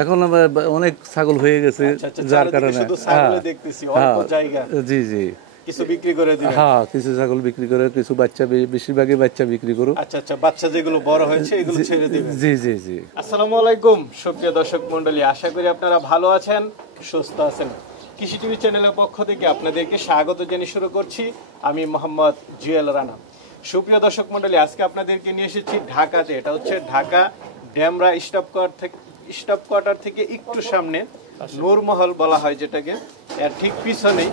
এখন অনেক ছাগল হয়ে গেছে, যার কারণে জি জি কিছু বিক্রি করে দিবেন। হ্যাঁ, কিছু ছাগল বিক্রি করে, কিছু বাচ্চা, বেশিরভাগই বাচ্চা বিক্রি করব। আচ্ছা আচ্ছা, বাচ্চা যেগুলো বড় হয়েছে এগুলো ছেড়ে দিবেন। জি জি জি। আসসালামু আলাইকুম সুপ্রিয় দর্শক মণ্ডলী, আশা করি আপনারা ভালো আছেন, সুস্থ আছেন। কৃষি টিভি চ্যানেলের পক্ষ থেকে আপনাদেরকে স্বাগত জানিয়ে শুরু করছি আমি মোহাম্মদ জুয়েল রানা। সুপ্রিয় দর্শক মণ্ডলী, আজকে আপনাদেরকে নিয়ে এসেছি ঢাকাতে। এটা হচ্ছে ঢাকা ডেমরা স্টপ কোয়ার্টার থেকে একটু সামনে নূরমহল বলা হয় যেটাকে, এর ঠিক পিছনেই।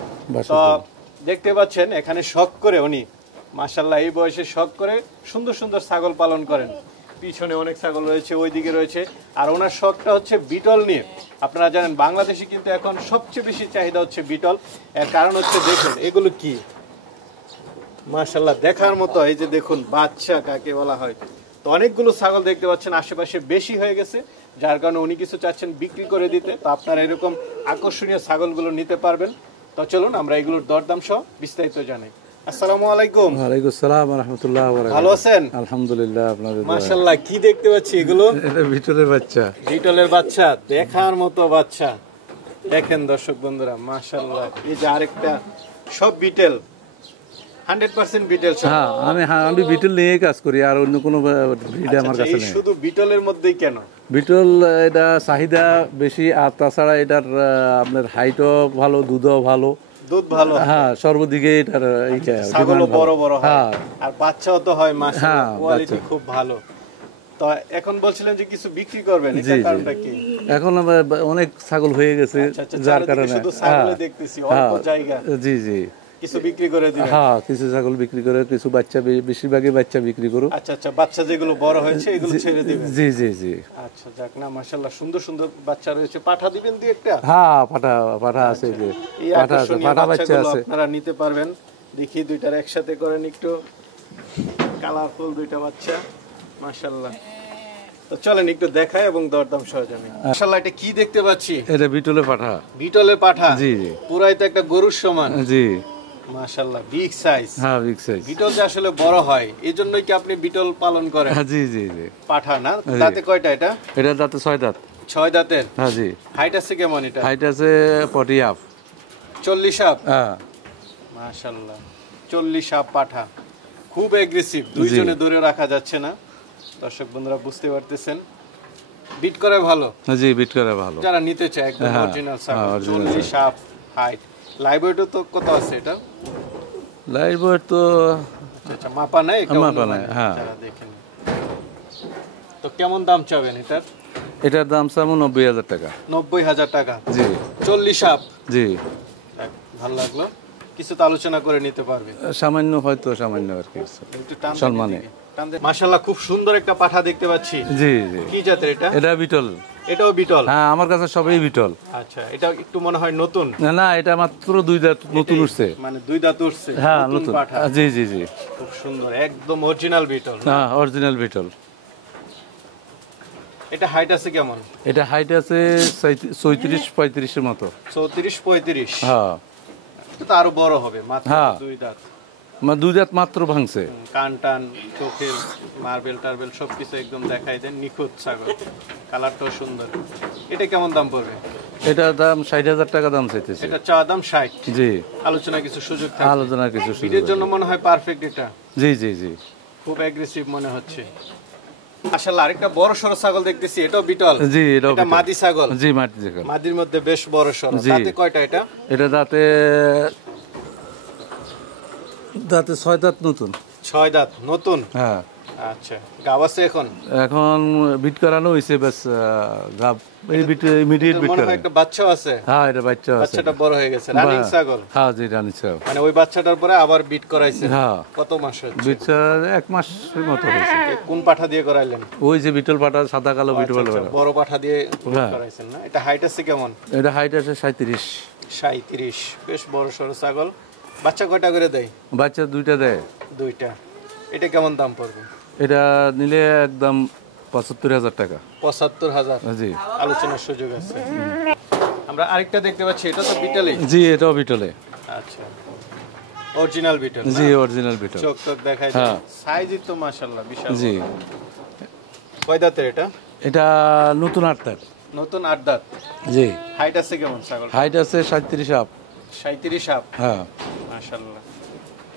তো দেখতে পাচ্ছেন এখানে শখ করে উনি মাশাআল্লাহ এই বয়সে শখ করে সুন্দর সুন্দর ছাগল পালন করেন। পিছনে অনেক ছাগল রয়েছে, ওইদিকে রয়েছে। আর ওনার শখটা হচ্ছে বিটল নিয়ে। আপনারা জানেন বাংলাদেশে কিন্তু এখন সবচেয়ে বেশি চাহিদা হচ্ছে বিটল। এর কারণ হচ্ছে দেখুন এগুলো কি মাশাআল্লাহ দেখার মতো। এই যে দেখুন বাচ্চা কাকে বলা হয়। তো অনেকগুলো ছাগল দেখতে পাচ্ছেন আশেপাশে বেশি হয়ে গেছে, যার কারণে উনি কিছু চাচ্ছেন বিক্রি করে দিতে। তো আপনারা এরকম আকর্ষণীয় ছাগলগুলো নিতে পারবেন। তো চলুন আমরা এগুলোর দরদাম সহ বিস্তারিত জানাই। আসসালামু আলাইকুম। ওয়ালাইকুম আসসালাম ওয়া রাহমাতুল্লাহি ওয়া বারাকাতুহু। ভালো আছেন? আলহামদুলিল্লাহ। আপনাদের মাশাআল্লাহ কি দেখতে পাচ্ছি এগুলো? এটা বিটলের বাচ্চা। বিটলের বাচ্চা, দেখার মতো বাচ্চা। দেখেন দর্শক বন্ধুরা মাশাআল্লাহ, এই যে আরেকটা, সব বিটেল, 100% বিটেল সব। হ্যাঁ, আমি বিটল নিয়ে কাজ করি, আর অন্য কোনো ব্রিড আমার কাছে নেই। শুধু বিটলের মধ্যেই কেন? বিটল এটা চাহিদা বেশি, আর তাছাড়া এটার আপনার হাইটও ভালো, দুধও ভালো, দুধ ভালো। হ্যাঁ, সর্বদিকে এটার ছাগলও বড় বড় হয়, আর বাচ্চাও তো হয় মাশাআল্লাহ, কোয়ালিটি খুব ভালো। তো এখন বলছিলেন যে কিছু বিক্রি করবেন, এটার কারণটা কি? এখন অনেক ছাগল হয়ে গেছে, যার কারণে শুধু ছাগল দেখতেছি, অল্প জায়গা। জি জি, কিছু বিক্রি করে দিবেন। হ্যাঁ, কিছু ছাগল বিক্রি করে, কিছু বাচ্চা, বেশিরভাগই বাচ্চা বিক্রি করব। আচ্ছা আচ্ছা, বাচ্চা যেগুলো বড় হয়েছে এগুলো ছেড়ে দিবেন। জি জি জি। আচ্ছা যাক, না মাশাআল্লাহ সুন্দর সুন্দর বাচ্চা রয়েছে। পাঠা দিবেন দুই একটা? হ্যাঁ, পাঠা আছে, যে পাঠা বাচ্চা আছে, আপনারা নিতে পারবেন। দেখি দুইটার একসাথে করেন একটু, কালারফুল দুইটা বাচ্চা মাশাআল্লাহ। তো চলেন একটু দেখাই এবং দরদাম সহ জানি। মাশাআল্লাহ এটা কি দেখতে পাচ্ছি? এটা বিটলের পাঠা। বিটলের পাঠা? জি জি, পুরাই তো একটা গরুর সমান। জি মাশাআল্লাহ, বিগ সাইজ। হ্যাঁ, বিগ সাইজ। বিটল যে আসলে বড় হয়, এইজন্যই কি আপনি বিটল পালন করেন? জি জি জি। পাঠা না? দাঁতে কয়টা এটা? এটা দাঁতে 6 দাঁত। 6 দাঁতের? হ্যাঁ জি। হাইট আছে কেমন এটা? হাইট আছে 40 আপ। 40 আপ? হ্যাঁ মাশাআল্লাহ, 40 আপ পাঠা। খুব এগ্রেসিভ, দুইজনে ধরে রাখা যাচ্ছে না। দর্শক বন্ধুরা বুঝতে পারতেছেন, বিট করে ভালো। জি, বিট করে ভালো। যারা নিতে চায় একদম অরিজিনাল ছাগল, 40 আপ হাইট। লাইভ ওয়েটও তো কত আছে এটা? লাইভ ওয়েট তো আচ্ছা মাপা নাই, এটা মাপা নাই। হ্যাঁ, দেখেন। তো কেমন দাম চাবেন এটার? এটার দাম চাবো 90,000 টাকা। 90,000 টাকা? জি। 40 আপ? জি। ভালো লাগলো, কিছু তো আলোচনা করে নিতে পারবে। সামান্য, হয়তো সামান্য আর কি, সম্মানে। মাশাআল্লাহ খুব সুন্দর একটা পাঠা দেখতে পাচ্ছি। জি জি। কি জাতের এটা? এটা বিটল। এটাও বিটল? হ্যাঁ, আমার কাছে সবই বিটল। আচ্ছা, এটা একটু মনে হয় নতুন। না, এটা মাত্র 2 দাঁত নতুন উঠছে। মানে 2 দাঁত উঠছে? হ্যাঁ, নতুন পাঠা। জি জি জি, খুব সুন্দর, একদম অরিজিনাল বিটল। হ্যাঁ, অরিজিনাল বিটল। এটা হাইট আছে কেমন? এটা হাইট আছে 34-35 এর মতো। 34-35? হ্যাঁ, এটা আরো বড় হবে, মাত্র 2 দাঁত। 2 দাঁত মাত্র ভাঙছে। কান টান, চোখের মার্বেল টার্বেল সবকিছু একদম দেখাই দেন, নিখুঁত ছাগল। কালারটাও সুন্দর। এটা কেমন দাম পড়বে? এটার দাম 60,000 টাকা দাম চাইতেছে। এটা চা দাম 60? জি। আলোচনা কিছু সুযোগ থাকবে? আলোচনা কিছু সুযোগ। বিটের জন্য মনে হয় পারফেক্ট এটা। জি জি জি। খুব এগ্রেসিভ মনে হচ্ছে। মাশাআল্লাহ, আরেকটা বড় সরো ছাগল দেখতেছি, এটাও বিটল? জি, এটাও এটা মাদি ছাগল? জি, মাদি ছাগল। মাদির মধ্যে বেশ বড় সরো। দাঁতে কয়টা এটা? এটা দাঁতে 6 দাঁত নতুন। 6 দাঁত নতুন? হ্যাঁ। আচ্ছা, গাব আছে এখন বিট করানো হইছে, বাস গাব ইমিডিয়েট বিট করানো। একটা বাচ্চাও আছে? হ্যাঁ, এটা বাচ্চা আছে। বাচ্চাটা বড় হয়ে গেছে, রানিং ছাগল? হ্যাঁ জি, রানিং ছাগল। মানে ওই বাচ্চাটার পরে আবার বিট করাইছেন? হ্যাঁ। কত মাস হচ্ছে? বাচ্চা 1 মাসের মতো হয়েছে। কোন পাঠা দিয়ে করাইলেন? ওই যে বিটল পাঠা, সাদা কালো বিটল পাঠা। বড় পাঠা দিয়ে করাইছেন না? এটা হাইট আছে কেমন? এটা হাইট আছে 37। 37, বেশ বড় সরো ছাগল। বাচ্চা কয়টা করে দেয়? বাচ্চা 2টা দেয়। 2টা। এটা কেমন দাম পড়বে? এটা নিলে একদম 75,000 টাকা। 75,000? জি। আলোচনার সুযোগ আছে। আমরা আরেকটা দেখতে পাচ্ছি, এটা তো বিটলে? জি, এটাও বিটলে। আচ্ছা, অরিজিনাল বিটল? জি, অরিজিনাল বিটল। চোখ তো দেখাই, সাইজই তো মাশাআল্লাহ বিশাল। জি। কয় দাঁতের এটা? এটা নতুন 8 দাঁত। নতুন 8 দাঁত। জি। হাইট আছে কেমন ছাগল? হাইট আছে 37 আপ। 37 আপ। হ্যাঁ। মাশাআল্লাহ।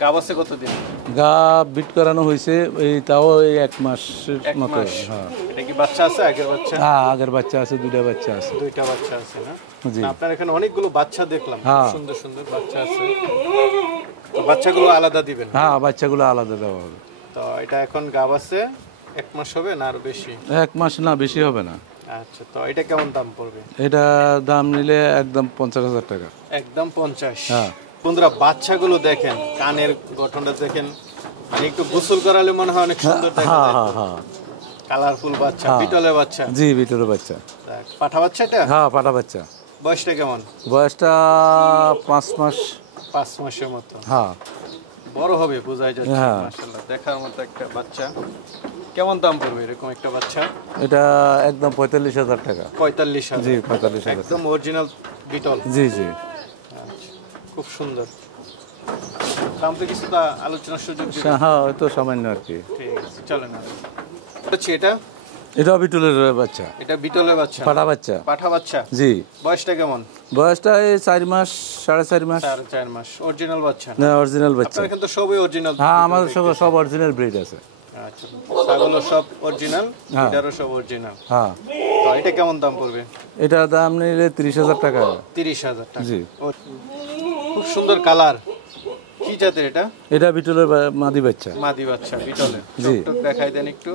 গাব আছে কতদিন? গা বিট করানো হয়েছে এই তাও এই 1 মাসের মতো। হ্যাঁ। এটা কি বাচ্চা আছে আগের বাচ্চা? হ্যাঁ, আগের বাচ্চা আছে, 2টা বাচ্চা আছে। 2টা বাচ্চা আছে না? জি। না, আপনার এখানে অনেকগুলো বাচ্চা দেখলাম, হ্যাঁ। সুন্দর সুন্দর বাচ্চা আছে। তো বাচ্চাগুলো আলাদা দিবেন? হ্যাঁ, বাচ্চাগুলো আলাদা দেওয়া হবে। তো এটা এখন গাব আছে 1 মাস হবে না আরো বেশি? 1 মাস না, বেশি হবে না। আচ্ছা, তো এটা কেমন দাম পড়বে? এটা দাম নিলে একদম 50,000 টাকা। একদম 50? হ্যাঁ। বন্ধুরা বাচ্চাগুলো দেখেন, কানের গঠনটা দেখেন, মানে একটু গোসল করালে মনে হয় অনেক সুন্দর দেখা হ্যাঁ যায়। হ্যাঁ হ্যাঁ। কালারফুল বাচ্চা, বিটলের বাচ্চা? জি, বিটলের বাচ্চা। পাঠা বাচ্চা এটা? হ্যাঁ, পাটা বাচ্চা। বয়সটা কেমন? বয়সটা 5 মাস। 5 মাসের মতো? হ্যাঁ। বড় হবে বোঝাই যাচ্ছে। হ্যাঁ। মাশাআল্লাহ, দেখার মতো একটা বাচ্চা। কেমন দাম পড়বে এরকম একটা বাচ্চা? এটা একদম 45,000 টাকা। 45,000? জি, 45,000। একদম অরিজিনাল বিটল? জি জি। আচ্ছা, খুব সুন্দর। দাম তো কিছুটা আলোচনার সুযোগ দিবেন? হ্যাঁ, ওই তো সামান্য আর কি। ঠিক আছে, চলেন। হচ্ছে এটা? এটা বিটলের বাচ্চা। এটা বিটলের বাচ্চা? পাটা বাচ্চা। পাঠা বাচ্চা? জি। বয়সটা কেমন? বয়সটা এই 4 মাস, 4.5 মাস। 4.5 মাস। অরিজিনাল বাচ্চা? না, অরিজিনাল বাচ্চা। আপনার কিন্তু সবই অরিজিনাল? হ্যাঁ, আমাদের সব অরিজিনাল ব্রিড আছে। আচ্ছা, ছাগলও সব অরিজিনাল, এটারও সব অরিজিনাল? হ্যাঁ। তো এটা কেমন দাম পড়বে? এটা দাম নিলে 30,000 টাকা। 30,000 টাকা? জি। খুব সুন্দর কালার। কি জাতের এটা? এটা বিটলের মাদি বাচ্চা। মাদি বাচ্চা বিটলের? জি। চোখ দেখাই দেন একটু।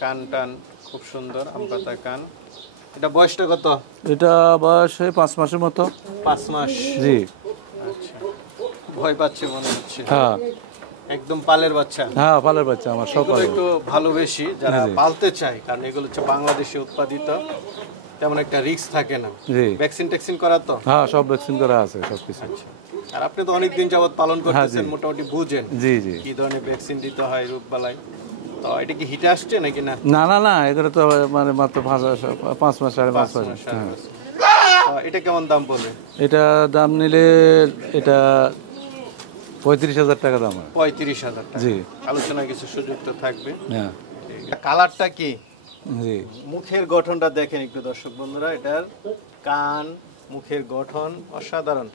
কান টান খুব সুন্দর, আমপাতা কান। এটা বয়সটা কত? এটা বয়স 5 মাসের মতো। 5 মাস? জি। আচ্ছা, ভয় পাচ্ছে মনে হচ্ছে। হ্যাঁ। একদম পালের বাচ্চা? হ্যাঁ, পালের বাচ্চা আমার সব এগুলো পালের। একটু ভালোবেসি যারা পালতে চায়, কারণ এগুলো হচ্ছে বাংলাদেশে উৎপাদিত, তেমন একটা রিস্ক থাকে না। জি। ভ্যাকসিন ট্যাকসিন করা তো? হ্যাঁ, সব ভ্যাকসিন করা আছে, সবকিছু। আর আপনি তো অনেক দিন যাবত পালন করতেছেন, মোটামুটি বুঝেন জি জি। কি ধরনের ভ্যাকসিন দিতে হয় রোগবালাই। তো এটা কি হিটে আসছে নাকি না? না না না, এগুলো তো মানে মাত্র 5 মাস, 5.5 মাস। হ্যাঁ। তো এটা কেমন দাম পড়বে? এটা দাম নিলে এটা 35,000 টাকা দাম। 35,000 টাকা? জি। আলোচনা কিছু সুযোগ তো থাকবে। হ্যাঁ। কালারটা কি? জি। মুখের গঠনটা দেখেন একটু দর্শক বন্ধুরা, এটার কান, মুখের গঠন অসাধারণ।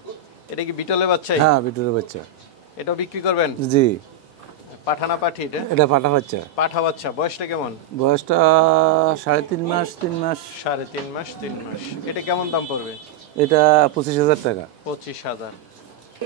এটা কি বিটলের বাচ্চা? হ্যাঁ, বিটলের বাচ্চা। এটাও বিক্রি করবেন? জি। পাঠানা পাঠি? এটা পাটা বাচ্চা। পাঠা বাচ্চা। বয়সটা কেমন? বয়সটা 3.5 মাস, 3 মাস। 3.5 মাস, 3 মাস। এটা কেমন দাম পড়বে? এটা 25,000 টাকা। 25,000।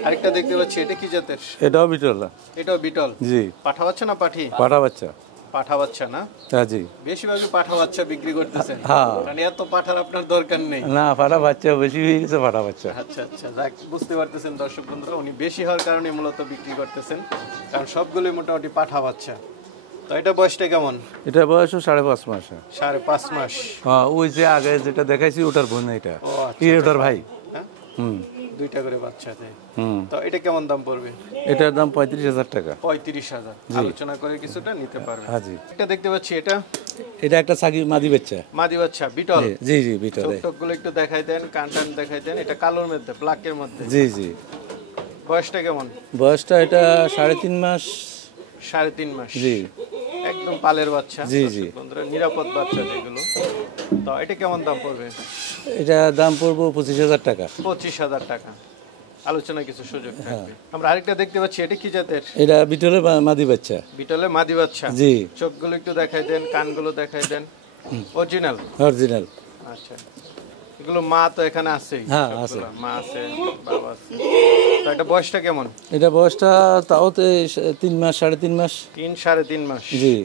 আরেকটা দেখতে পাচ্ছি, এটা কি জাতের? এটাও বিটল। এটাও বিটল? জি। পাঠা বাচ্চা না পাঠি? পাটা বাচ্চা। পাঠা বাচ্চা না? হ্যাঁ, জি। বেশিরভাগই পাঠা বাচ্চা বিক্রি করতেছেন? হ্যাঁ। মানে এত পাঠার আপনার দরকার নেই? না, পাটা বাচ্চা বেশি হয়ে গেছে, পাটা বাচ্চা। আচ্ছা আচ্ছা, যাক, বুঝতে পারতেছেন দর্শক বন্ধুরা, উনি বেশি হওয়ার কারণে মূলত বিক্রি করতেছেন, কারণ সবগুলোই মোটামুটি পাঠা বাচ্চা। তো এটা বয়সটা কেমন? এটা বয়স 5.5 মাস। 5.5 মাস? হ্যাঁ, ওই যে আগে যেটা দেখাইছি ওটার বোন এটা। ও আচ্ছা। কি ওটার ভাই? হ্যাঁ, হুম। 2টা করে বাচ্চা দেয়। হুম। তো এটা কেমন দাম পড়বে? এটার দাম 35,000 টাকা। 35,000? আলোচনা করে কিছুটা নিতে পারবে। হ্যাঁ, জি। এটা দেখতে পাচ্ছি, এটা এটা একটা সাগি মাদি বাচ্চা। মাদি বাচ্চা বিটল? জি জি, বিটল। চোখ টোকগুলো একটু দেখাই দেন, কান টান দেখাই দেন। এটা কালোর মধ্যে, ব্ল্যাকের মধ্যে? জি জি। বয়সটা কেমন? বয়সটা এটা 3.5 মাস। 3.5 মাস? জি। একদম পালের বাচ্চা। জি জি। বন্ধুরা, নিরাপদ বাচ্চা যেগুলো। তো এটা কেমন দাম পড়বে? এটা দাম পড়বো 25,000 টাকা। 25,000 টাকা। আলোচনা কিছু সুযোগ থাকবে। আমরা আরেকটা দেখতে পাচ্ছি, এটা কি জাতের? এটা বিটলের মাদি বাচ্চা। বিটলের মাদি বাচ্চা? জি। চোখগুলো একটু দেখাই দেন, কানগুলো দেখাই দেন। অরিজিনাল? অরিজিনাল। আচ্ছা, এগুলো মা তো এখানে আছেই? হ্যাঁ, আছে। মা আছে, বাবা আছে। তো এটা বয়সটা কেমন? এটা বয়সটা তাও 3 মাস, 3.5 মাস। 3-3.5 মাস? জি।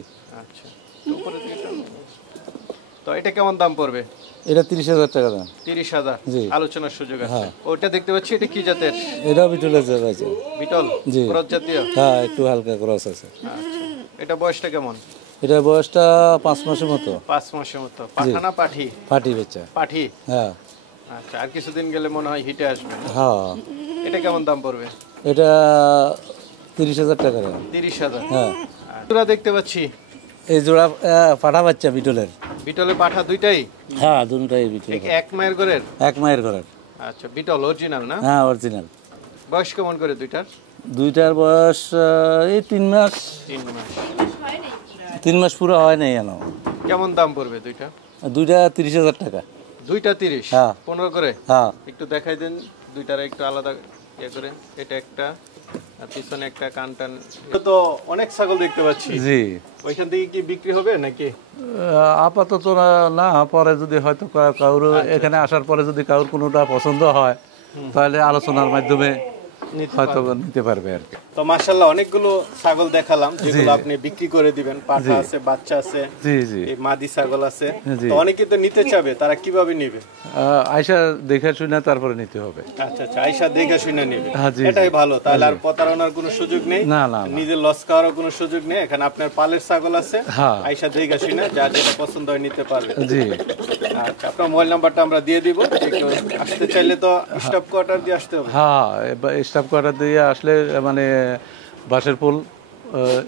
আচ্ছা, উপরে দিকে টানো। তো এটা কেমন দাম পড়বে? এটা 30,000 টাকা দাম। 30,000? জি। আলোচনার সুযোগ আছে। ওটা দেখতে পাচ্ছি, এটা কি জাতের? এটা বিটলের আছে। বিটল? জি। ক্রস জাতীয়? হ্যাঁ, একটু হালকা ক্রস আছে। আচ্ছা, এটা বয়সটা কেমন? এটা বয়সটা 5 মাসের মতো। 5 মাসের মতো? পাঠা না পাঠি? পাটি বাচ্চা। পাঠি? হ্যাঁ। আচ্ছা, আর কিছুদিন গেলে মনে হয় হিটে আসবে। হ্যাঁ। এটা কেমন দাম পড়বে? এটা 30,000 টাকা দাম। 30,000? হ্যাঁ। তোরা দেখতে পাচ্ছি, এই জোড়া পাঠা বাচ্চা বিটলের। বিটলের পাঠা দুইটাই? হ্যাঁ, দুটোটাই বিটল। এক মায়ের ঘরের? এক মায়ের ঘরের। আচ্ছা, বিটল অরিজিনাল না? হ্যাঁ, অরিজিনাল। বয়স কেমন করে দুইটার? দুইটার বয়স এই 3 মাস। 3 মাস? 3 মাস পুরো হয় নাই এনো। কেমন দাম পড়বে দুইটা? দুইটা 30,000 টাকা। দুইটা 30, হ্যাঁ। 15 করে। হ্যাঁ একটু দেখাই দেন দুইটার একটু আলাদা ইয়ে করে। এটা একটা আর পিছনে একটা কানটান। তো অনেক ছাগল দেখতে পাচ্ছি। জি। ওইখান থেকে কি বিক্রি হবে নাকি? আপাতত না, পরে যদি হয়তো কারোর এখানে আসার পরে যদি কারোর কোনোটা পছন্দ হয় তাহলে আলোচনার মাধ্যমে হয়তো নিতে পারবে আর কি। তো মাশাআল্লাহ অনেকগুলো ছাগল দেখালাম যেগুলো আপনি বিক্রি করে দিবেন। পাঠা আছে, বাচ্চা আছে, জি জি। এই মাদি ছাগল আছে। জি। তো অনেকে তো নিতে চাবে, তারা কিভাবে নেবে? আয়সা দেখে শুনে তারপরে নিতে হবে। আচ্ছা আচ্ছা, আয়সা দেখে শুনে নেবে, হ্যাঁ, জি, এটাই ভালো। তাহলে আর প্রতারণার কোনো সুযোগ নেই, না না না। নিজের লস খাওয়ারও কোনো সুযোগ নেই। এখানে আপনার পালের ছাগল আছে, হ্যাঁ। আয়সা দেখে শুনে যা যেটা পছন্দ হয় নিতে পারবে। জি। আচ্ছা, আপনার মোবাইল নাম্বারটা আমরা দিয়ে দিব। কেউ আসতে চাইলে তো স্টাফ কোয়ার্টার দিয়ে আসতে হবে। হ্যাঁ, স্টাফ কোয়ার্টার দিয়ে আসলে মানে বাসের পুল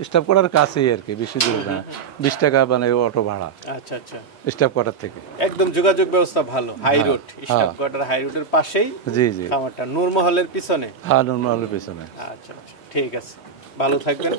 স্টাফ কোয়ার্টার কাছেই আর কি, বেশি দূর না, 20 টাকা মানে অটো ভাড়া আচ্ছা আচ্ছা, স্টাফ কোয়ার্টার থেকে। একদম যোগাযোগ ব্যবস্থা ভালো, high road, staff quarter high রোডের পাশেই জি জি। খামারটা, নূর মহলের পিছনে। হ্যাঁ, নর্মালের পেছনে। আচ্ছা আচ্ছা, ঠিক আছে, ভালো থাকবেন।